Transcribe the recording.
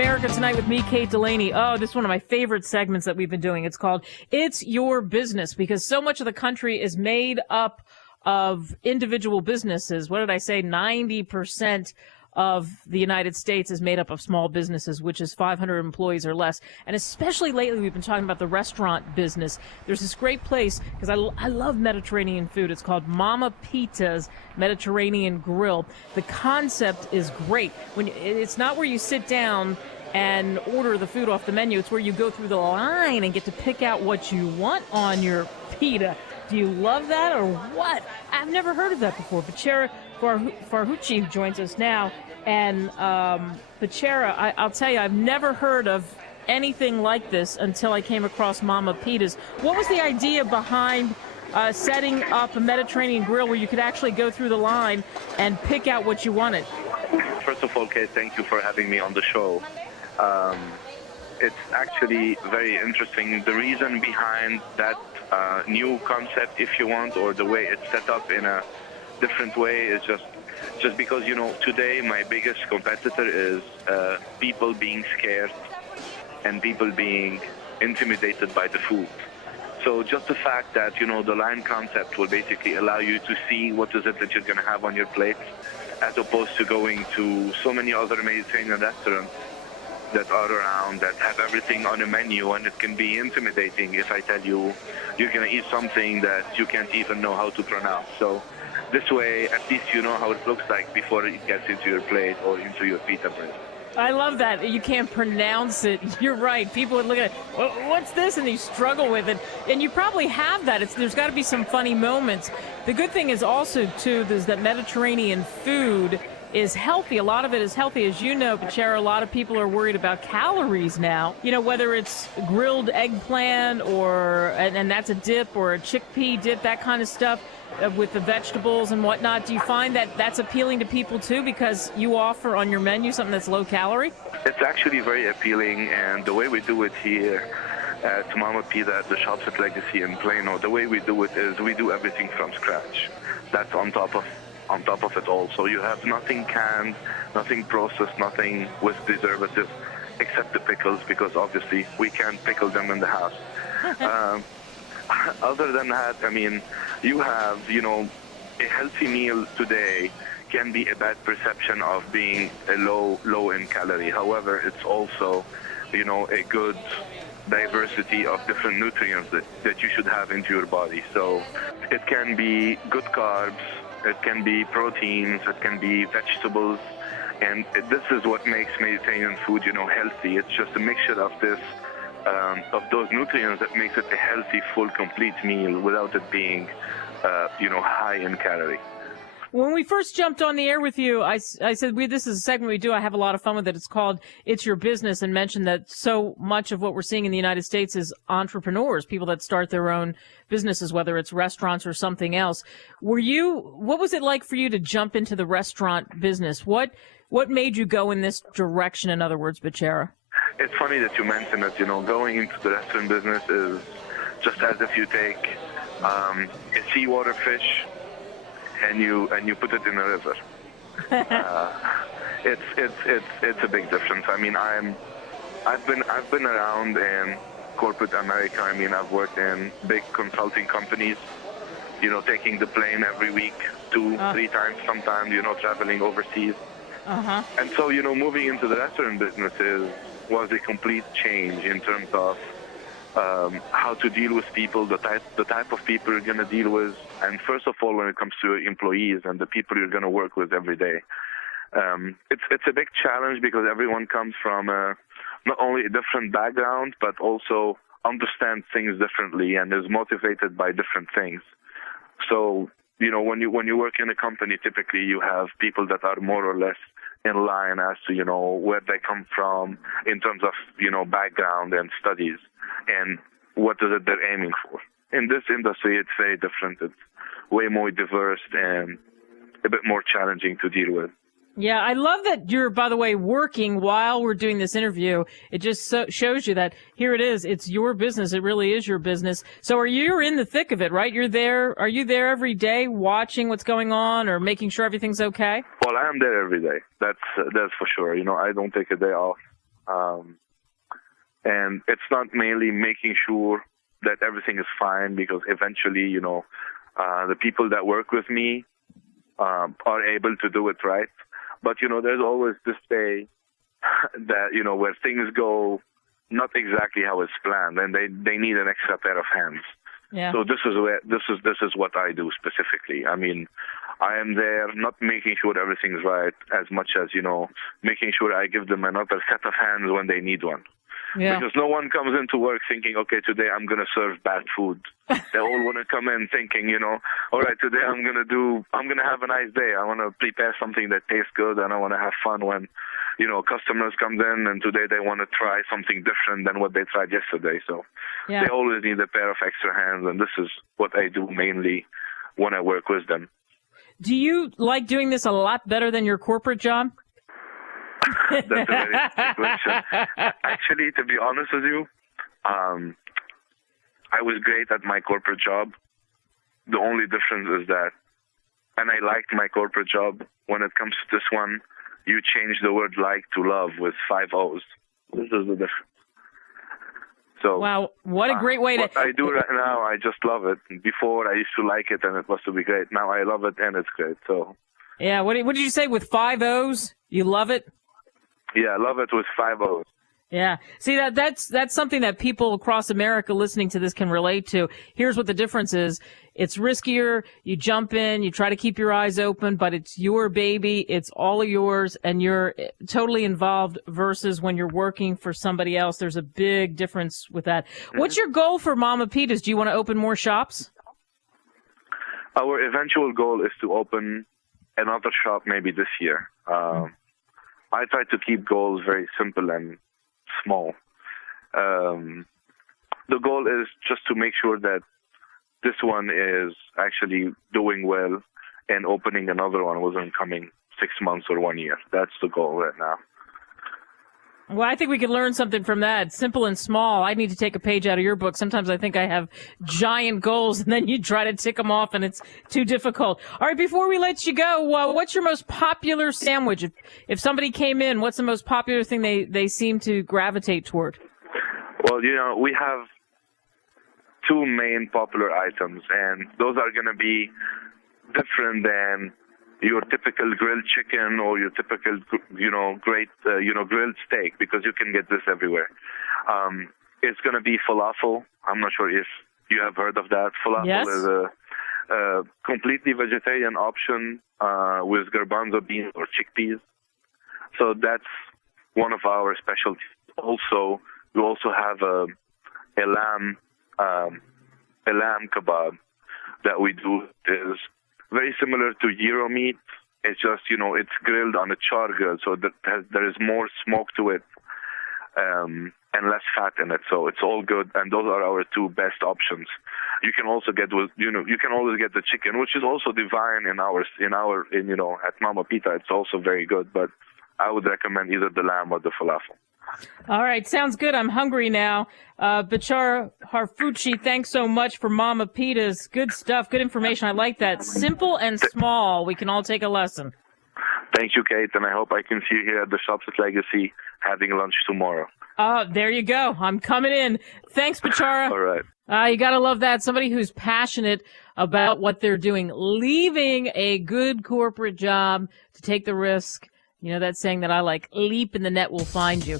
America Tonight with me, Kate Delaney. Oh, this is one of my favorite segments that we've been doing. It's called It's Your Business, because so much of the country is made up of individual businesses. What did I say? 90% of the United States is made up of small businesses, which is 500 employees or less. And especially lately, we've been talking about the restaurant business. There's this great place, because I love Mediterranean food. It's called Mama Pita's Mediterranean Grill. The concept is great. It's not where you sit down and order the food off the menu. It's where you go through the line and get to pick out what you want on your pita. Do you love that or what? I've never heard of that before. Bechara Harfouche joins us now. And Bechara, I'll tell you, I've never heard of anything like this until I came across Mama Pita's. What was the idea behind setting up a Mediterranean grill where you could actually go through the line and pick out what you wanted? First of all, Kate, thank you for having me on the show. It's actually very interesting. The reason behind that new concept, if you want, or the way it's set up in a different way is just because, today my biggest competitor is people being scared and people being intimidated by the food. So just the fact that, the line concept will basically allow you to see what is it that you're going to have on your plate, as opposed to going to so many other Mediterranean restaurants that are around that have everything on a menu, and it can be intimidating if I tell you you're going to eat something that you can't even know how to pronounce. So this way, at least you know how it looks like before it gets into your plate or into your pita bread. I love that. You can't pronounce it. You're right. People would look at it, what's this? And you struggle with it. And you probably have that. There's got to be some funny moments. The good thing is also, too, is that Mediterranean food is healthy. A lot of it is healthy. As you know, Bechara, a lot of people are worried about calories now. Whether it's grilled eggplant and that's a dip, or a chickpea dip, that kind of stuff with the vegetables and whatnot. Do you find that that's appealing to people too, because you offer on your menu something that's low calorie? It's actually very appealing, and the way we do it here at Mama Pita at the shops at Legacy in Plano, the way we do it is we do everything from scratch. That's on top of it all. So you have nothing canned, nothing processed, nothing with preservatives, except the pickles, because obviously we can't pickle them in the house. Other than that, you have, a healthy meal today can be a bad perception of being a low in calorie. However, it's also, a good diversity of different nutrients that you should have into your body. So it can be good carbs, it can be proteins, it can be vegetables, and this is what makes Mediterranean food, healthy. It's just a mixture of this, of those nutrients that makes it a healthy, full, complete meal without it being, high in calorie. When we first jumped on the air with you, I said, this is a segment we do. I have a lot of fun with it. It's called It's Your Business, and mentioned that so much of what we're seeing in the United States is entrepreneurs, people that start their own businesses, whether it's restaurants or something else. What was it like for you to jump into the restaurant business? What made you go in this direction, in other words, Bechara? It's funny that you mentioned it. Going into the restaurant business is just as if you take a seawater fish and you put it in a river. It's a big difference. I've been around in corporate America. I've worked in big consulting companies. Taking the plane every week, 2-3 times sometimes. Traveling overseas. And so moving into the restaurant business was a complete change in terms of how to deal with people, the type of people you're going to deal with, and first of all, when it comes to your employees and the people you're going to work with every day. It's a big challenge because everyone comes from not only a different background, but also understands things differently and is motivated by different things. So, when you work in a company, typically you have people that are more or less in line as to, where they come from in terms of, background and studies and what is it they're aiming for. In this industry, it's very different. It's way more diverse and a bit more challenging to deal with. Yeah, I love that you're, by the way, working while we're doing this interview. It just shows you that here it is. It's your business. It really is your business. So you're in the thick of it, right? You're there. Are you there every day watching what's going on or making sure everything's okay? Well, I am there every day. That's for sure. I don't take a day off. And it's not mainly making sure that everything is fine, because eventually, the people that work with me are able to do it right. But, there's always this day that, where things go not exactly how it's planned, and they need an extra pair of hands. Yeah. So this is what I do specifically. I mean, I am there not making sure everything's right as much as, making sure I give them another set of hands when they need one. Yeah. Because no one comes into work thinking, okay, today I'm going to serve bad food. They all want to come in thinking, all right, today I'm going to have a nice day. I want to prepare something that tastes good, and I want to have fun when, customers come in, and today they want to try something different than what they tried yesterday. So Yeah. they always need a pair of extra hands, and this is what I do mainly when I work with them. Do you like doing this a lot better than your corporate job? That's a very good question. Actually, to be honest with you, I was great at my corporate job. The only difference is that, and I liked my corporate job, when it comes to this one, you change the word like to love with 5 O's. This is the difference. So, wow, what a great way what I do right now, I just love it. Before, I used to like it, and it was to be great. Now I love it, and it's great. So. Yeah, what did you say with 5 O's? You love it? Yeah, I love it with 5 O's. Yeah. See, that's something that people across America listening to this can relate to. Here's what the difference is. It's riskier. You jump in, you try to keep your eyes open, but it's your baby. It's all of yours, and you're totally involved versus when you're working for somebody else. There's a big difference with that. Mm-hmm. What's your goal for Mama Pita's? Do you want to open more shops? Our eventual goal is to open another shop maybe this year. I try to keep goals very simple and small. The goal is just to make sure that this one is actually doing well, and opening another one within coming 6 months or 1 year. That's the goal right now. Well, I think we could learn something from that. Simple and small. I need to take a page out of your book. Sometimes I think I have giant goals, and then you try to tick them off, and it's too difficult. All right, before we let you go, what's your most popular sandwich? If somebody came in, what's the most popular thing they seem to gravitate toward? Well, we have 2 main popular items, and those are going to be different than your typical grilled chicken or your typical, grilled steak, because you can get this everywhere. It's going to be falafel. I'm not sure if you have heard of that. Falafel Yes. is a completely vegetarian option with garbanzo beans or chickpeas. So that's one of our specialties. Also, we also have a lamb kebab that we do. Is very similar to gyro meat. It's just, it's grilled on a char grill, so there is more smoke to it and less fat in it. So it's all good, and those are our 2 best options. You can also get you can always get the chicken, which is also divine at Mama Pita. It's also very good, but I would recommend either the lamb or the falafel. All right, sounds good. I'm hungry now. Bechara Harfouche, thanks so much for Mama Pita's. Good stuff, good information. I like that. Simple and small. We can all take a lesson. Thank you, Kate, and I hope I can see you here at the Shops at Legacy having lunch tomorrow. There you go. I'm coming in. Thanks, Bechara. All right. You got to love that. Somebody who's passionate about what they're doing, leaving a good corporate job to take the risk. You know that saying that I like, leap and the net will find you.